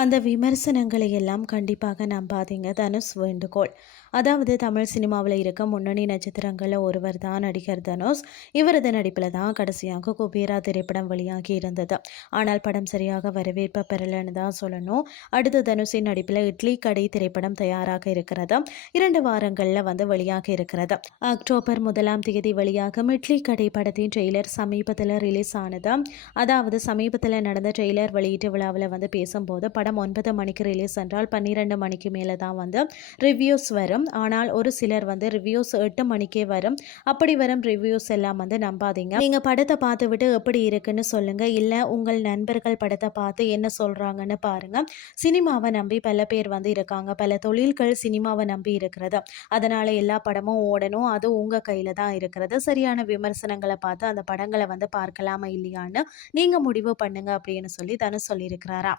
அந்த விமர்சனங்களை எல்லாம் கண்டிப்பாக நம்பாதீங்க தனுஷ் வேண்டுகோள். அதாவது தமிழ் சினிமாவில் இருக்க முன்னணி நட்சத்திரங்களில் ஒருவர் தான் நடிகர் தனுஷ். இவரது நடிப்பில் தான் கடைசியாக குபேரா திரைப்படம் வெளியாகி இருந்தது. ஆனால் படம் சரியாக வரவேற்பு பெறலைன்னு தான் சொல்லணும். அடுத்து தனுஷின் நடிப்பில் இட்லி கடை திரைப்படம் தயாராக இருக்கிறது. இரண்டு வாரங்களில் வந்து வெளியாக இருக்கிறது. அக்டோபர் முதலாம் தேதி வெளியாகும் இட்லி கடை படத்தின் ட்ரெய்லர் சமீபத்தில் ரிலீஸ் ஆனது அதாவது சமீபத்தில் நடந்த ட்ரெய்லர் வெளியீட்டு விழாவில் வந்து பேசும்போது படம் ஒன்பது மணிக்கு ரிலீஸ் என்றால் பன்னிரெண்டு மணிக்கு மேலே தான் வந்து ரிவ்யூஸ் வரும். ஆனால் ஒரு சிலர் வந்து ரிவ்யூஸ் எட்டு மணிக்கே வரும். அப்படி வரும் ரிவ்யூஸ் எல்லாம் வந்து நம்பாதீங்க. நீங்கள் படத்தை பார்த்து விட்டு எப்படி இருக்குன்னு சொல்லுங்கள் இல்லை உங்கள் நண்பர்கள் படத்தை பார்த்து என்ன சொல்கிறாங்கன்னு பாருங்கள் சினிமாவை நம்பி பல பேர் வந்து இருக்காங்க. பல தொழில்கள் சினிமாவை நம்பி இருக்கிறது. அதனால் எல்லா படமும் ஓடணும். அது உங்கள் கையில் தான் இருக்கிறது. சரியான விமர்சனங்களை பார்த்து அந்த படங்களை வந்து பார்க்கலாமா இல்லையான்னு நீங்கள் முடிவு பண்ணுங்க அப்படின்னு சொல்லி தானே சொல்லியிருக்கிறாரா?